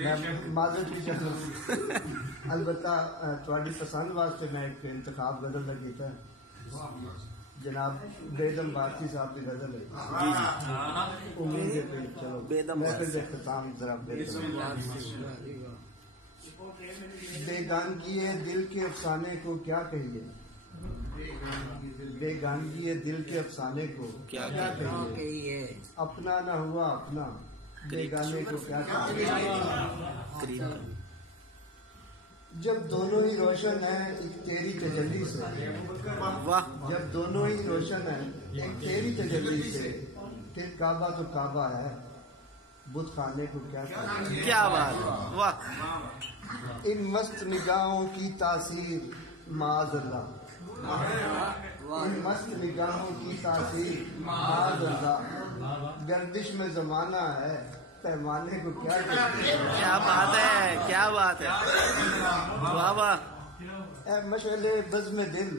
معذرت بھی چاہتا ہوں البتہ تھوڑی پسند واسطے میں ایک انتخاب غزل کا کیتا ہے جناب بیدم بھارتی صاحب کی غزل ہے امید ہے کہ چلو محفل اختتام ذرا بیگانگی دل کے افسانے کو کیا کہیے بیگانگی دل کے افسانے کو کیا کہیے اپنا نہ ہوا اپنا بیگانے کو کیا کہیے جب دونوں ہی روشن ہیں ایک تیری تجلی سے جب دونوں ہی روشن ہیں ایک تیری تجلی سے پھر کعبہ تو کعبہ ہے بت خانے کو کیا بات واہ ان مست نگاہوں کی تاثیر معاذ اللہ ان مست نگاہوں کی تاثیر معاذ اللہ گردش میں زمانہ ہے پیمانے کو کیا بات ہے کیا بات ہے واہ واہ اے مشعل بزم دل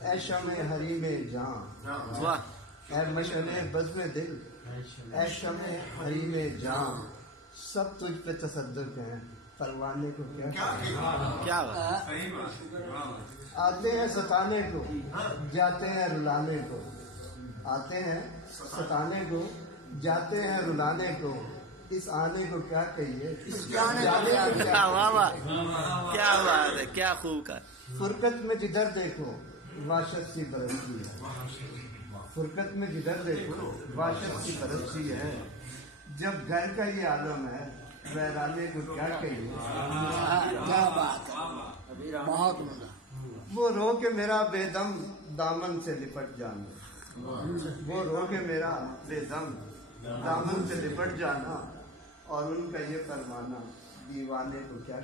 اے شمع حریم جان واہ اے مشعل بزم دل اے شمع حریم جان سب تجھ پہ تصدق ہیں پروانے کو کیا بات آتے ہیں ستانے کو جاتے ہیں رلانے کو آتے ہیں ستانے کو جاتے ہیں رلانے کو اس آنے کو کیا کہیے اس جانے کو کیا بات ہے کیا خوب کا فرقت میں جدھر دیکھو وحشت سی برستی ہے فرقت میں جدھر دیکھو وحشت سی برستی ہے جب گھر کا یہ عالم ہے ویرانے کو کیا کہیے کیا بات ہے بہت مزہ وہ رو کے میرا بے دم دامن سے لپٹ جانا وہ رو کے میرا بے دم دامن سے لپٹ جانا اور ان کا یہ فرمانا دیوانے کو کیا